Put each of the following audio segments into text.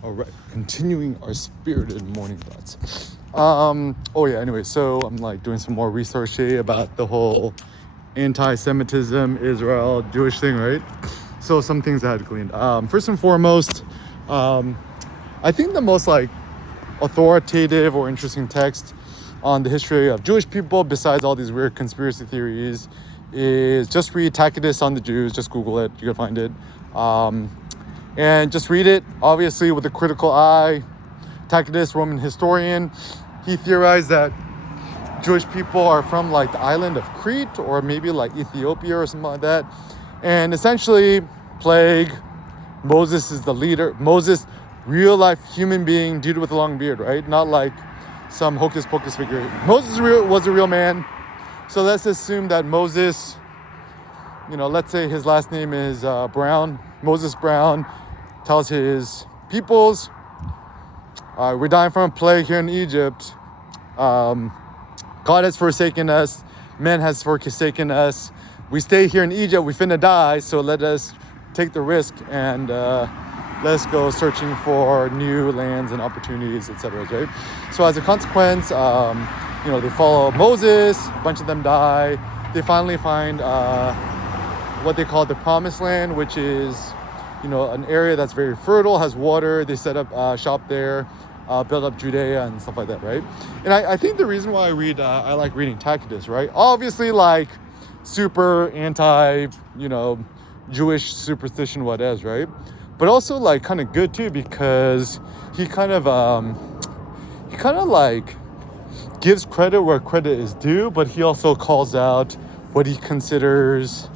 All right, continuing our spirited morning thoughts. Anyway, so I'm like doing some more research about the whole anti-Semitism, Israel, Jewish thing, right? So some things I had gleaned. First and foremost, I think the most like authoritative or interesting text on the history of Jewish people, besides all these weird conspiracy theories, is just read Tacitus on the Jews. Just Google it, you can find it. And just read it, obviously, with a critical eye. Tacitus, Roman historian, he theorized that Jewish people are from like the island of Crete or maybe like Ethiopia or something like that. And essentially, plague, Moses is the leader. Moses, real life human being, dude with a long beard, right? Not like some hocus pocus figure. Moses was a real man. So let's assume that Moses, let's say his last name is Brown. Moses Brown tells his peoples, we're dying from a plague here in Egypt. God has forsaken us. Man has forsaken us. We stay here in Egypt. We finna die. So let us take the risk and let's go searching for new lands and opportunities, etc. Right? So as a consequence, they follow Moses. A bunch of them die. They finally find what they call the Promised Land, which is an area that's very fertile, has water. They set up shop there, build up Judea and stuff like that, right? And I think the reason why I like reading Tacitus, right? Obviously, like super anti, Jewish superstition, what is, right? But also like kind of good too, because he kind of like gives credit where credit is due, but he also calls out what he considers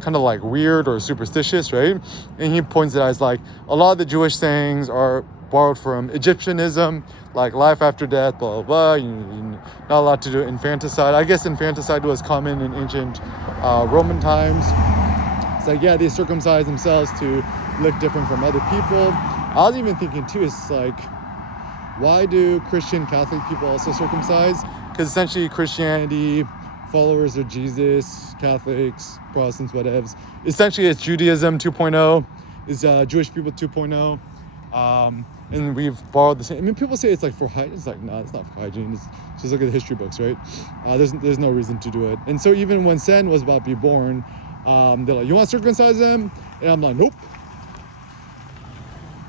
kind of like weird or superstitious, right? And he points it out as like a lot of the Jewish sayings are borrowed from Egyptianism, like life after death, blah, blah, blah. You're not allowed to do infanticide. I guess infanticide was common in ancient Roman times. It's like, yeah, they circumcise themselves to look different from other people. I was even thinking too, it's like, why do Christian Catholic people also circumcise? Because essentially Christianity, followers of Jesus, Catholics, Protestants, whatevs. Essentially, it's Judaism 2.0, is Jewish people 2.0, and we've borrowed the same. I mean, people say it's like for hygiene. It's like, no, it's not for hygiene. Just look at the history books, right? There's no reason to do it. And so even when Sen was about to be born, they're like, you want to circumcise them? And I'm like, nope.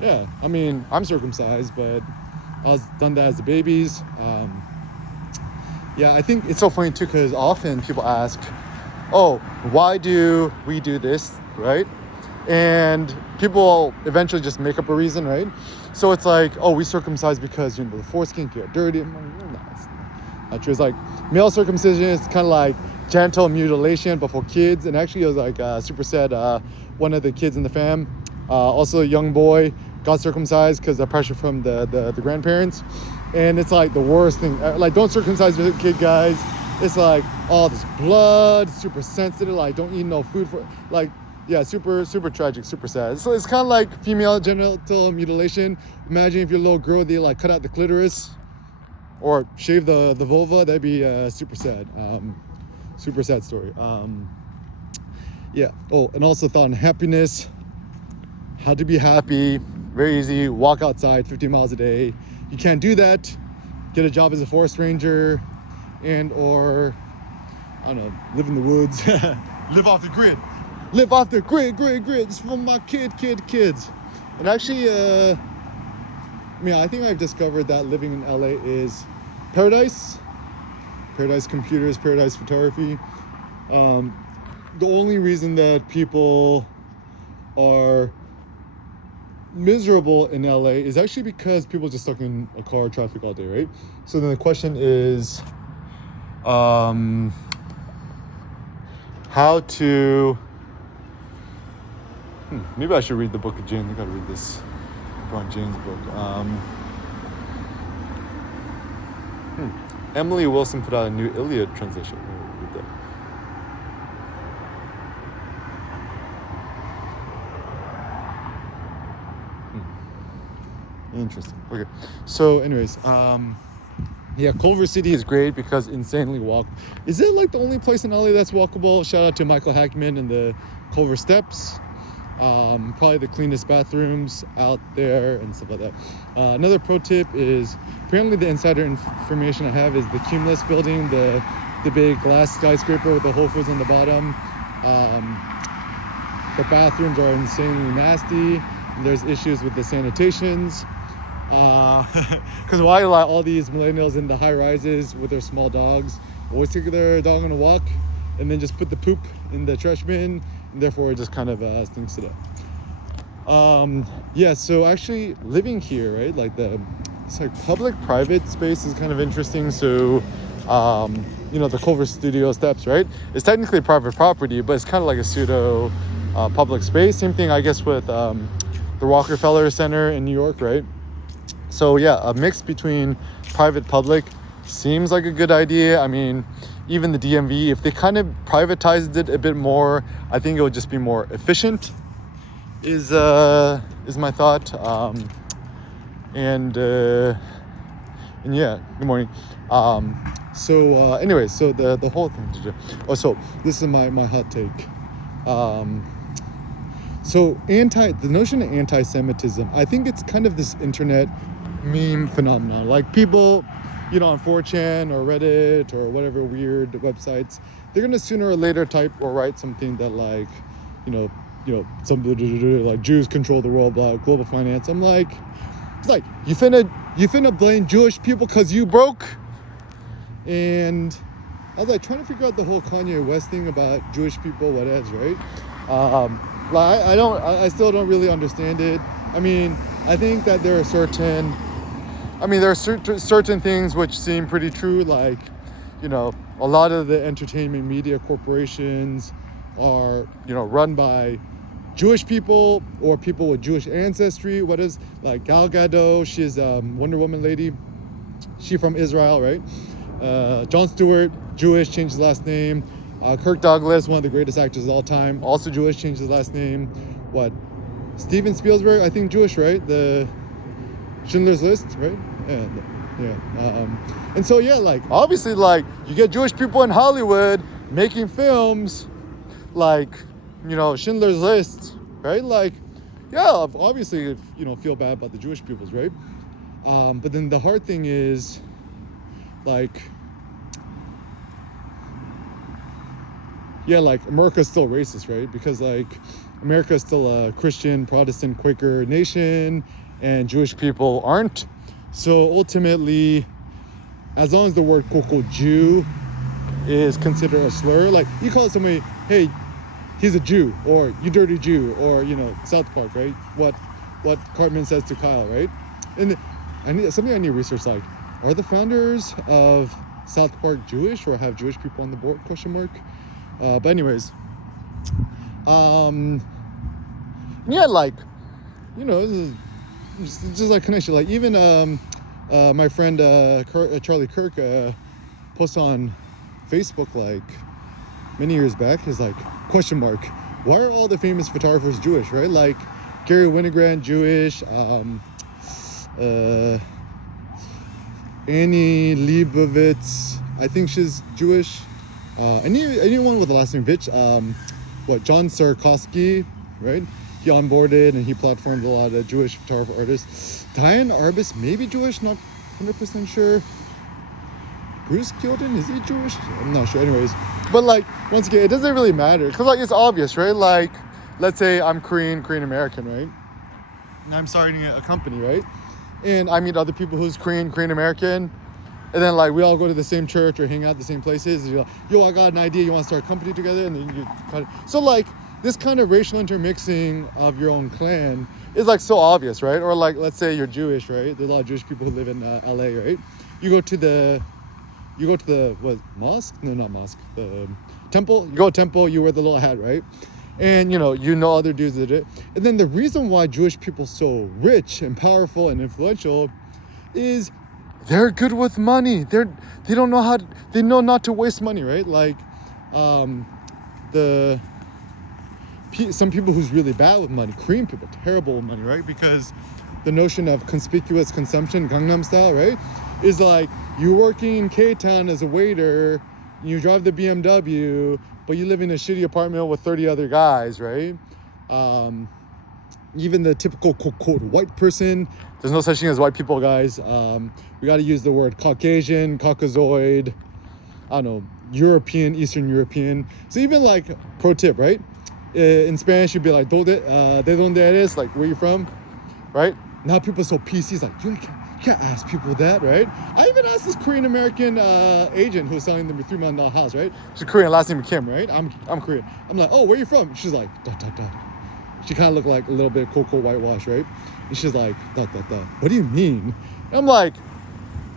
Yeah, I mean, I'm circumcised, but I was done that as the babies. Yeah, I think it's so funny too, because often people ask, oh, why do we do this, right? And people eventually just make up a reason, right? So it's like, oh, we circumcise because the foreskin can get dirty. I'm like, no, it's not true. It's like male circumcision is kind of like genital mutilation, but for kids. And actually, it was like super sad. One of the kids in the fam, also a young boy, got circumcised because of pressure from the grandparents. And it's like the worst thing. Like, don't circumcise your kid, guys. It's like all this blood, super sensitive. Like, don't eat no food for, like, yeah, super tragic, super sad. So it's kind of like female genital mutilation. Imagine if your little girl, they like cut out the clitoris or shave the vulva. That'd be super sad. Super sad story. Yeah. Oh, and also thought on happiness. How to be happy. Very easy. Walk outside 50 miles a day. You can't do that. Get a job as a forest ranger or, I don't know, live in the woods. Live off the grid. Live off the grid. This is for my kids. And actually, I think I've discovered that living in LA is paradise. Paradise computers, paradise photography. The only reason that people are miserable in LA is actually because people just stuck in a car traffic all day, right? So then the question is, how to maybe I should read the book of James. I gotta read this LeBron James book. Emily Wilson put out a new Iliad translation. Read that. Interesting. Okay. So anyways, Culver City is great because insanely walkable. Is it like the only place in LA that's walkable? Shout out to Michael Hackman and the Culver Steps. Probably the cleanest bathrooms out there and stuff like that. Another pro tip is, apparently the insider information I have is the Cumulus building, the big glass skyscraper with the Whole Foods on the bottom. The bathrooms are insanely nasty. There's issues with the sanitations. Because why all these millennials in the high rises with their small dogs always take their dog on a walk and then just put the poop in the trash bin, and therefore it just kind of stinks to death. Yeah, so actually living here, right, like it's like public-private space is kind of interesting. So the Culver Studio steps, right, it's technically private property, but it's kind of like a pseudo public space. Same thing, I guess, with the Rockefeller Center in New York, right? So yeah, a mix between private public seems like a good idea. I mean, even the DMV, if they kind of privatized it a bit more, I think it would just be more efficient, is my thought. And yeah, good morning. Anyway, so the whole thing. So this is my hot take. So the notion of anti-Semitism, I think it's kind of this internet meme phenomenon. Like people, on 4chan or Reddit or whatever weird websites, they're gonna sooner or later type or write something that like, something like Jews control the world, blah, global finance. I'm like, it's like you finna blame Jewish people because you broke. And I was like trying to figure out the whole Kanye West thing about Jewish people, what else, right? I still don't really understand it. I mean, I think that there are certain things which seem pretty true, like, a lot of the entertainment media corporations are, run by Jewish people or people with Jewish ancestry. What is, like, Gal Gadot, she's Wonder Woman lady. She from Israel, right? Jon Stewart, Jewish, changed his last name. Kirk Douglas, one of the greatest actors of all time, also Jewish, changed his last name. Steven Spielberg, I think Jewish, right? The Schindler's List, right? Yeah. And so, yeah, like, obviously, like, you get Jewish people in Hollywood making films like, Schindler's List, right? Like, yeah, obviously, feel bad about the Jewish peoples, right? But then the hard thing is, like, yeah, like, America's still racist, right? Because, like, America is still a Christian, Protestant, Quaker nation, and Jewish people aren't. So ultimately, as long as the word "quote Jew" is considered a slur, like, you call somebody, hey, he's a Jew, or you dirty Jew, or, South Park, right? What Cartman says to Kyle, right? And I need to research, like, are the founders of South Park Jewish, or have Jewish people on the board, question mark? But anyways, yeah, like, this is just like connection. Like, even my friend Charlie Kirk posted on Facebook like many years back, is like, question mark, why are all the famous photographers Jewish, right? Like Gary Winogrand, Jewish, Annie Leibovitz, I think she's Jewish. Anyone with the last name Vitch, John Sarkowski, right? He onboarded and he platformed a lot of Jewish photographer artists. Diane Arbus, maybe Jewish, not 100% sure. Bruce Gilden, is he Jewish? I'm not sure. Anyways, but like, once again, it doesn't really matter, because like, it's obvious, right? Like, let's say I'm Korean American, right? And I'm starting a company, right? And I meet other people who's Korean American. And then, like, we all go to the same church or hang out at the same places. And you're like, yo, I got an idea. You want to start a company together? And then you kind of... So, like, this kind of racial intermixing of your own clan is, like, so obvious, right? Or, like, let's say you're Jewish, right? There's a lot of Jewish people who live in LA, right? You go to the mosque? No, not mosque. The temple. You go to temple, you wear the little hat, right? And, other dudes that it. And then the reason why Jewish people are so rich and powerful and influential is... they're good with money. They know not to waste money, right? Like, some people who's really bad with money, Korean people, terrible with money, right? Because the notion of conspicuous consumption, Gangnam style, right, is like, you're working in K-Town as a waiter, you drive the BMW, but you live in a shitty apartment with 30 other guys, right? Even the typical quote white person, there's no such thing as white people, guys. We got to use the word Caucasian, Caucasoid, I don't know, European, Eastern European. So even like pro tip, right? In Spanish, you'd be like, de donde eres? Like, where you from? Right? Now people are so PC, it's like, you can't ask people that, right? I even asked this Korean American agent who was selling them a $3 million house, right? She's Korean, last name Kim, right? I'm Korean. I'm like, oh, where you from? She's like, dot, dot, dot. She kind of looked like a little bit cocoa whitewash, right? And she's like, dot, dot, dot. What do you mean? And I'm like,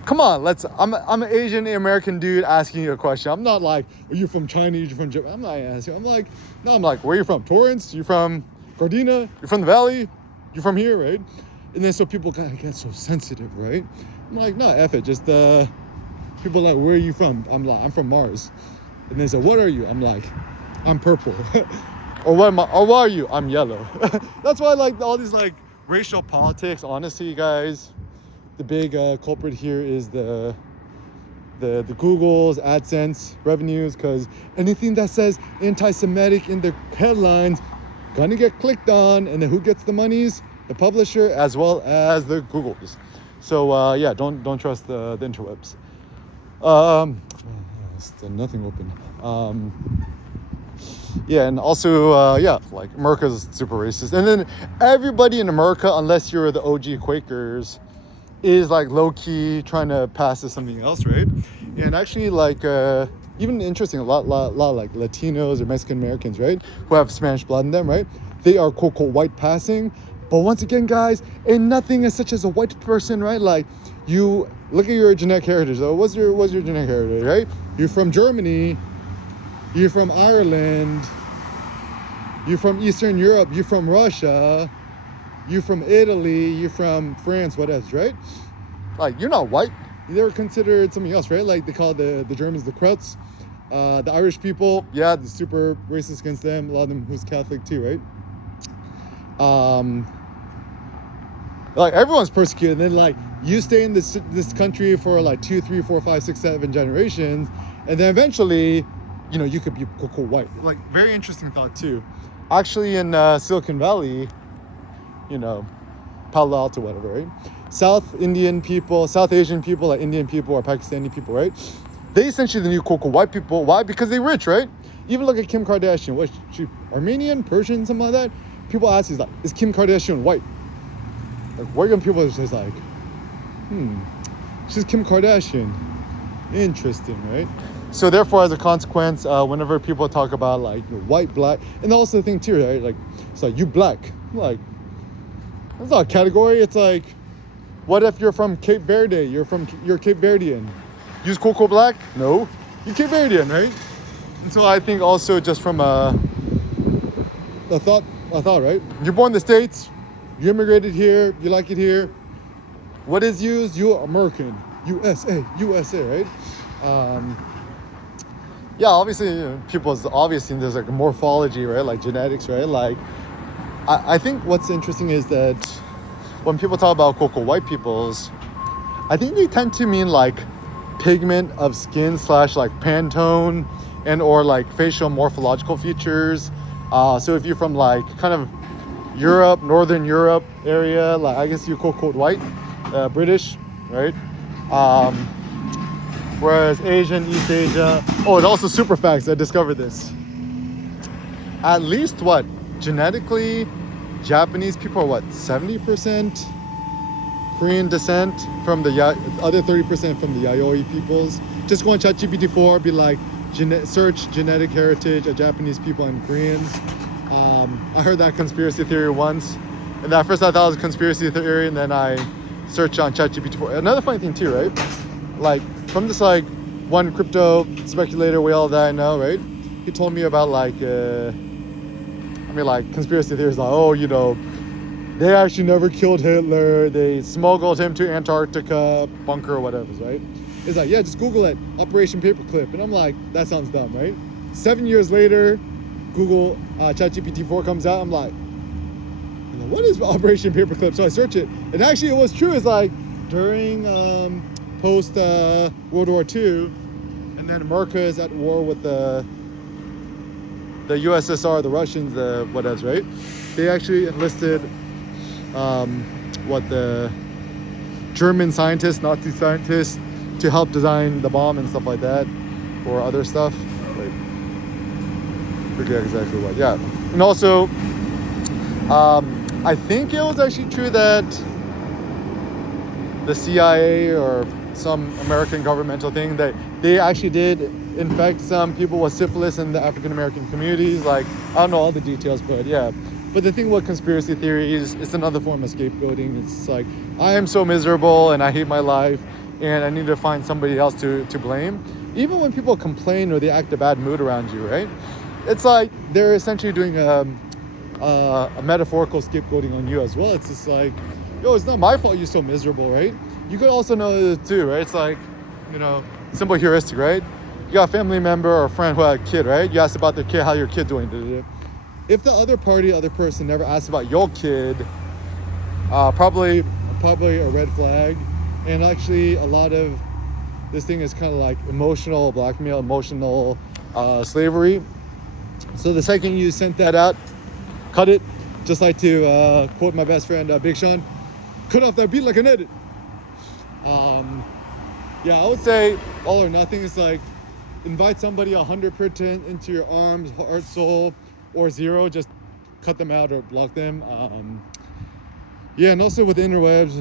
come on, I'm an Asian American dude asking you a question. I'm not like, are you from China? Are you from Japan? I'm not asking. I'm like, where are you from? Torrance? You from Gardena? You're from the Valley? You're from here, right? And then so people kind of get so sensitive, right? I'm like, no, F it. Just people are like, where are you from? I'm like, I'm from Mars. And they say, what are you? I'm like, I'm purple. Or what are you? I'm yellow. That's why like all these like racial politics, honestly, guys, the big culprit here is the Google's AdSense revenues, because anything that says anti-Semitic in the headlines gonna get clicked on, and then who gets the monies? The publisher as well as the Googles. So yeah, don't trust the interwebs. Still nothing open. Yeah, and also yeah, like America's super racist, and then everybody in America, unless you're the OG Quakers, is like low-key trying to pass as something else, right? And actually, like even interesting, a lot like Latinos or Mexican Americans, right, who have Spanish blood in them, right? They are quote white passing, but once again, guys, ain't nothing as such as a white person, right? Like, you look at your genetic heritage. Oh, what's your genetic heritage, right? You're from Germany, you're from Ireland, you're from Eastern Europe, you're from Russia, you're from Italy, you're from France, what else, right? Like, you're not white. They were considered something else, right? Like, they call the Germans the Krauts. The Irish people, yeah, the super racist against them. A lot of them who's Catholic too, right? Like, everyone's persecuted. And then, like, you stay in this country for like 2, 3, 4, 5, 6, 7 generations, and then eventually, you know, you could be white. Like, very interesting thought too. Actually, in Silicon Valley, you know, Palo Alto, whatever, right? South Asian people, like Indian people or Pakistani people, right? They essentially the new white people. Why? Because they're rich, right? Even look at Kim Kardashian. What, she Armenian, Persian, something like that? People ask, is Kim Kardashian white? Like, white young people are just like, she's Kim Kardashian. Interesting, right? So therefore, as a consequence, whenever people talk about like white, black, and also the thing too, right? Like, it's like, you black. Like, that's not a category. It's like, what if you're from Cape Verde? You're Cape Verdean. Use cocoa black? No. You're Cape Verdean, right? And so I think also just from a thought, right? You're born in the States. You immigrated here. You like it here. What is used? You're American. USA, right? Yeah, obviously, you know, there's like morphology, right? Like genetics, right? Like, I think what's interesting is that when people talk about white peoples, I think they tend to mean like pigment of skin / like Pantone and or like facial morphological features. So if you're from like kind of Europe, Northern Europe area, like I guess you quote white, British, right? Whereas Asian, East Asia. Oh, and also super facts. I discovered this. At least what? Genetically, Japanese people are what? 70% Korean descent, from the other 30% from the Yayoi peoples. Just go on ChatGPT-4, be like, search genetic heritage of Japanese people and Koreans. I heard that conspiracy theory once, and at first I thought it was a conspiracy theory, and then I searched on ChatGPT-4. Another funny thing too, right? Like, from this like one crypto speculator whale that I know, right? He told me about like, like conspiracy theories, like, oh, you know, they actually never killed Hitler. They smuggled him to Antarctica bunker or whatever, right? It's like, yeah, just Google it, Operation Paperclip. And I'm like, that sounds dumb, right? 7 years later, Google ChatGPT-4 comes out. I'm like, what is Operation Paperclip? So I search it. And actually it was true. It's like during post World War II, and then America is at war with the USSR, the Russians, the whatevs, right? they actually enlisted the German scientists, Nazi scientists, to help design the bomb and stuff like that, or other stuff. Like, forget exactly what. Yeah, and also, I think it was actually true that the CIA or some American governmental thing that they actually did infect some people with syphilis in the African American communities. Like, I don't know all the details, but yeah. But the thing with conspiracy theories, it's another form of scapegoating. It's like, I am so miserable and I hate my life and I need to find somebody else to blame. Even when people complain or they act a bad mood around you, right? It's like they're essentially doing a metaphorical scapegoating on you as well. It's just like, yo, it's not my fault you're so miserable, right? You could also know it too, right? It's like, simple heuristic, right? You got a family member or a friend who had a kid, right? You ask about their kid, how your kid doing. If the other person never asks about your kid, probably a red flag. And actually, a lot of this thing is kind of like emotional blackmail, emotional slavery. So the second you sent that out, cut it. Just like to quote my best friend Big Sean, cut off that beat like an edit. Yeah, I would say all or nothing. Is like invite somebody 100% into your arms, heart, soul, or zero. Just cut them out or block them. Yeah, and also with the interwebs,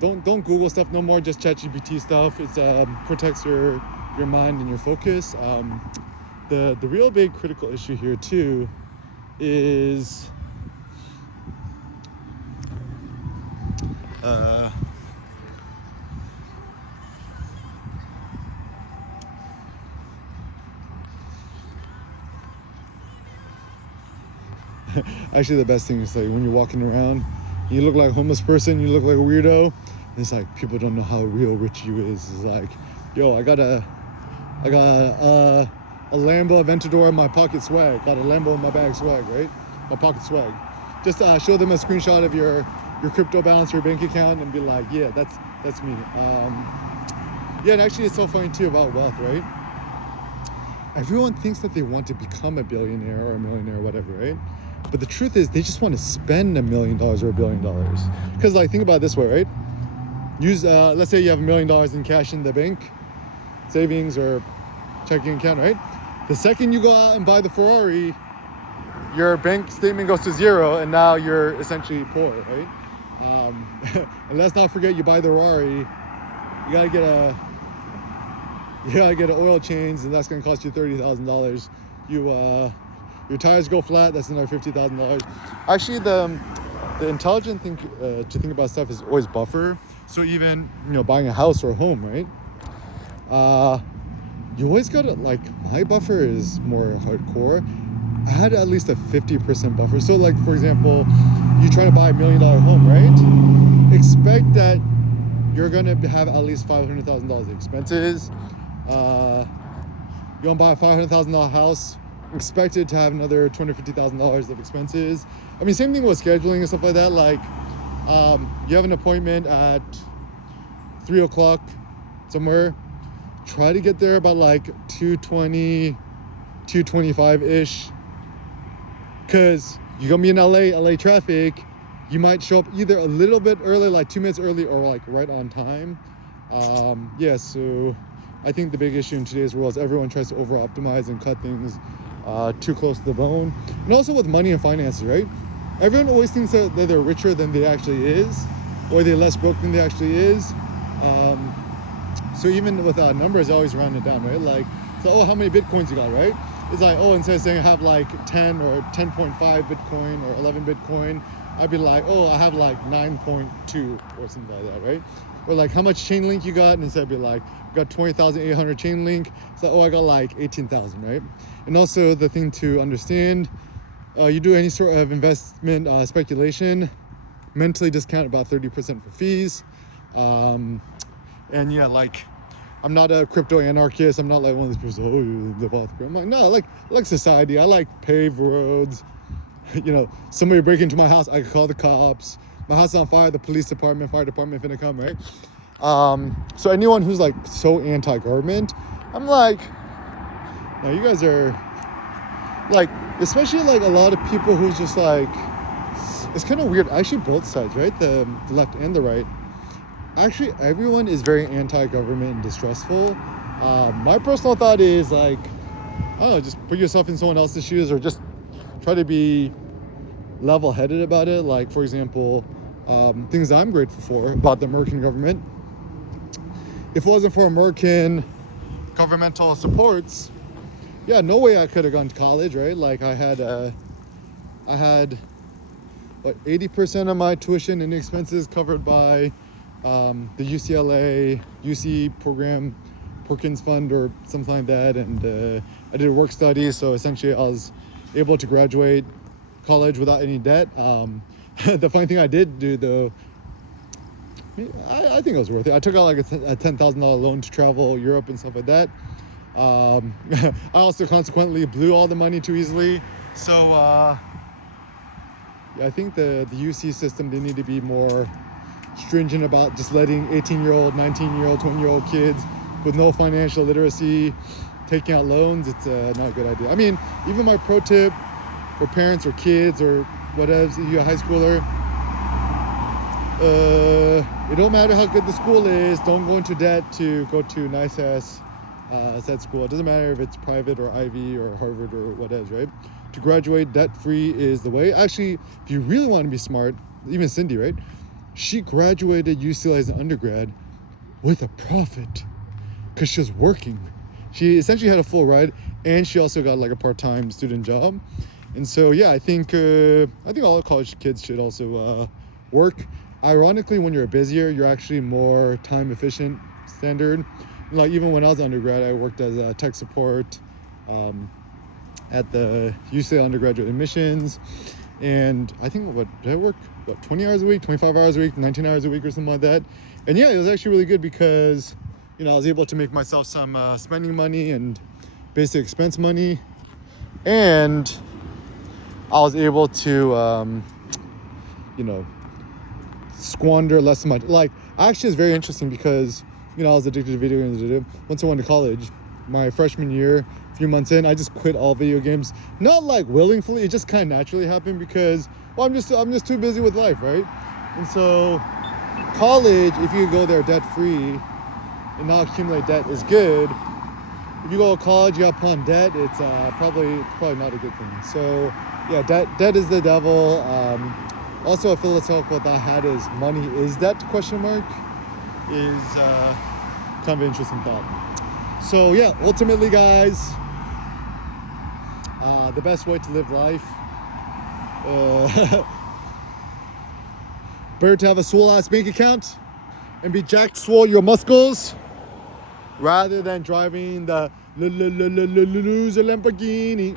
don't Google stuff no more. Just ChatGPT stuff. It protects your mind and your focus. The real big critical issue here too is actually the best thing is like when you're walking around, you look like a homeless person, you look like a weirdo, and it's like people don't know how real Rich you is. It's like, yo, I got a Lambo Aventador in my pocket swag, got a Lambo in my bag swag, right? My pocket swag. Just show them a screenshot of your crypto balance, your bank account, and be like, yeah, that's me. Yeah, and actually it's so funny too about wealth, right? Everyone thinks that they want to become a billionaire or a millionaire or whatever, right? But the truth is they just want to spend $1 million or $1 billion. Because like, think about it this way, right? Use, let's say you have $1 million in cash in the bank, savings or checking account, right? The second you go out and buy the Ferrari, your bank statement goes to zero and now you're essentially poor, right? And let's not forget, you buy the Ferrari, you gotta get an oil change, and that's gonna cost you $30,000. Your tires go flat, that's another $50,000. Actually, the intelligent thing to think about stuff is always buffer. So even buying a house or a home, right? You always gotta, like, my buffer is more hardcore. I had at least a 50% buffer. So like, for example, you try to buy $1 million home, right? Expect that you're gonna have at least $500,000 in expenses. You want to buy a $500,000 house, expected to have another $250,000 of expenses. I mean, same thing with scheduling and stuff like that. Like, you have an appointment at 3 o'clock somewhere. Try to get there about like 2:20, 2:25-ish. Because you're going to be in LA traffic. You might show up either a little bit early, like 2 minutes early, or like right on time. Yeah, so I think the big issue in today's world is everyone tries to over-optimize and cut things too close to the bone. And also with money and finances, right? Everyone always thinks that they're richer than they actually is, or they're less broke than they actually is. So even with numbers, I always round it down, right? Like, so, oh, how many Bitcoins you got, right? It's like, oh, instead of saying I have like 10 or 10.5 Bitcoin or 11 Bitcoin, I'd be like, oh, I have like 9.2 or something like that, right? Or like, how much Chainlink you got? And instead of be like, I got 20,800 Chainlink. So, oh, I got like 18,000, right? And also the thing to understand, you do any sort of investment speculation, mentally discount about 30% for fees. And yeah, like, I'm not a crypto anarchist. I'm not like one of these people, oh, you live off the grid. I'm like, no, I like society. I like paved roads. Somebody break into my house, I can call the cops. My house is on fire, the fire department finna come, right? So anyone who's like so anti-government, I'm like, no, you guys are like, especially like a lot of people who's just like, it's kind of weird. Actually, both sides, right? The left and the right. Actually, everyone is very anti-government and distrustful. My personal thought is like, oh, just put yourself in someone else's shoes, or just try to be level-headed about it. Like, for example, things I'm grateful for about the American government. If it wasn't for American governmental supports, yeah, no way I could have gone to college, right? Like I had what, 80% of my tuition and expenses covered by the UCLA UC program, Perkins Fund or something like that, and I did work study, so essentially I was able to graduate college without any debt. The funny thing I did do though, I think it was worth it. I took out like a $10,000 loan to travel Europe and stuff like that. I also consequently blew all the money too easily. So yeah, I think the UC system, they need to be more stringent about just letting 18-year-old, 19-year-old, 20-year-old kids with no financial literacy taking out loans. It's not a good idea. I mean, even my pro tip for parents or kids or whatever, if you're a high schooler, it don't matter how good the school is, don't go into debt to go to nice ass said school. It doesn't matter if it's private or Ivy or Harvard or whatever, right? To graduate debt-free is the way. Actually, if you really want to be smart, even Cindy, right? She graduated UCLA as an undergrad with a profit because she was working. She essentially had a full ride, and she also got like a part-time student job. And so, yeah, I think all college kids should also work. Ironically, when you're busier, you're actually more time efficient standard. Like even when I was undergrad, I worked as a tech support at the UCLA undergraduate admissions. And I think, did I work 20 hours a week, 25 hours a week, 19 hours a week or something like that. And yeah, it was actually really good because, I was able to make myself some spending money and basic expense money. And I was able to, squander less money. Like, actually, it's very interesting because, I was addicted to video games. Once I went to college, my freshman year, a few months in, I just quit all video games. Not like willingly, it just kind of naturally happened because, well, I'm just too busy with life, right? And so, college, if you go there debt free and not accumulate debt, is good. If you go to college, you have upon debt, it's probably not a good thing. So, yeah, debt is the devil. Also, a philosophical thought I had is money is debt, question mark, is kind of an interesting thought. So yeah, ultimately guys, the best way to live life, better to have a swole ass bank account and be jacked swole your muscles rather than driving the loser Lamborghini.